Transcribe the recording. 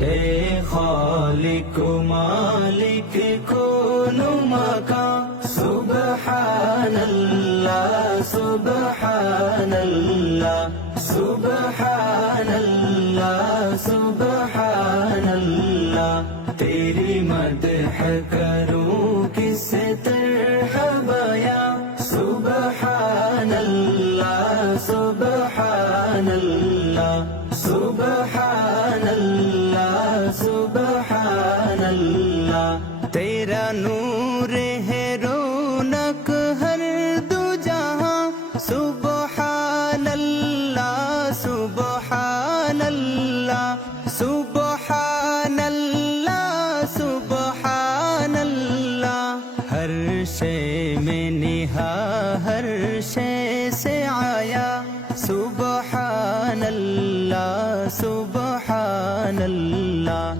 اے خالق مالک کون مکان سبحان اللہ سبحان اللہ سبحان اللہ سبحان اللہ تیری مدح کروں کس طرح بیاں سبحان اللہ سبحان اللہ سبحان اللہ سبحان اللہ تیرا نور ہے رونق ہر دو جہاں سبحان اللہ سبحان اللہ سبحان اللہ سبحان اللہ ہر شے میں نہا ہر شے سے آیا سبحان اللہ سبحان اللہ